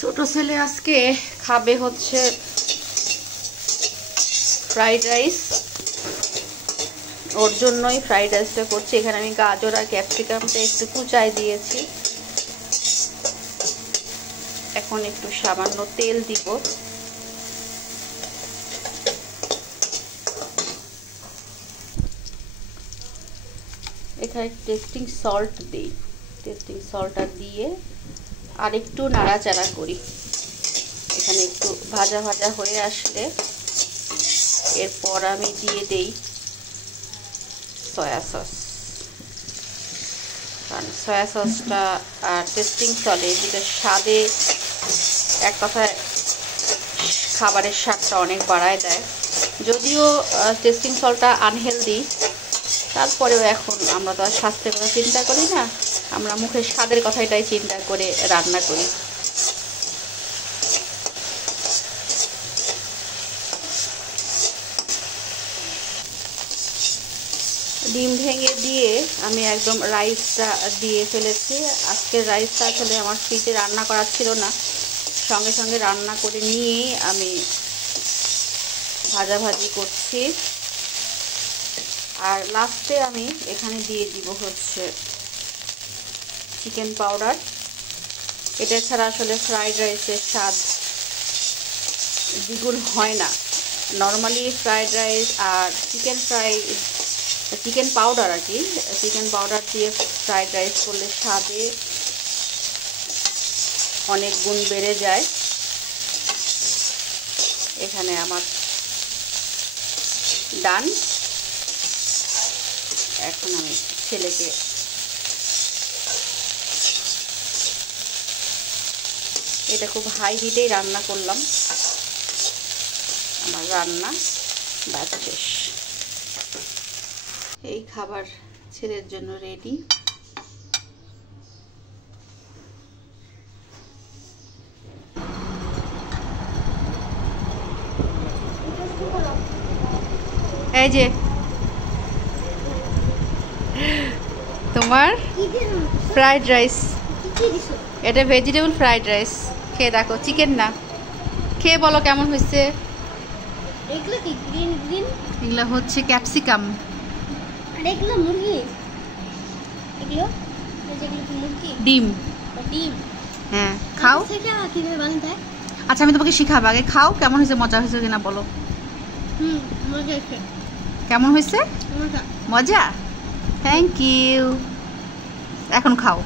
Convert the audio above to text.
ছোট ছেলে আজকে খাবে হচ্ছে ফ্রাইড রাইস। ওর জন্যই ফ্রাইড রাইসটা করছি। এখানে আমি গাজর আর ক্যাপসিকামটা একটু কুচাই দিয়েছি। এখন একটু সামান্য তেল দিব। এখানে টেস্টিং সল্ট দিই। টেস্টিং সল্টটা দিয়ে আর একটু নাড়াচাড়া করি। এখানে একটু ভাজা ভাজা হয়ে আসলে এরপর আমি দিয়ে দেই সয়া সস। কারণ সয়া সসটা আর টেস্টিং সলে যেটা স্বাদে এক কথায় খাবারের স্বাদটা অনেক বাড়ায় দেয়। যদিও টেস্টিং সলটা আনহেলদি, তারপরেও এখন আমরা তো আর স্বাস্থ্যের কথা চিন্তা করি না, আমরা মুখের স্বাদের কথাটাই চিন্তা করে রান্না করি। ডিম ভেঙে দিয়ে আমি একদম রাইসটা দিয়ে ফেলেছি। আজকের রাইসটা আসলে আমার ফ্রিজে রান্না করা ছিল না, সঙ্গে সঙ্গে রান্না করে নিয়ে আমি ভাজাভাজি করছি। আর লাস্টে আমি এখানে দিয়ে দিব হচ্ছে চিকেন পাউডার। এটা ছাড়া আসলে ফ্রাইড রাইসের স্বাদ দ্বিগুণ হয় না। নর্মালি ফ্রাইড রাইস আর চিকেন পাউডার আর কি, চিকেন পাউডার দিয়ে ফ্রাইড রাইস করলে স্বাদে অনেক গুণ বেড়ে যায়। এখানে আমার ডান। এখন আমি ছেলেকে এটা খুব হাই হিটেই রান্না করলাম। আমার রান্না বাস শেষ। এই খাবার ছেলের জন্য রেডি। এই যে তোমার ফ্রাইড রাইস, এটা ভেজিটেবল ফ্রাইড রাইস। খেয়ে দেখো, চিকেন না। খেয়ে বলো কেমন হয়েছে। এগুলো হচ্ছে ক্যাপসিকাম। ডিম। হ্যাঁ, খাও। আচ্ছা, আমি তোমাকে শিখাবো, আগে খাও। কেমন হয়েছে, মজা হয়েছে কিনা বলো। কেমন হয়েছে? মজা। Thank you. এখন খাও।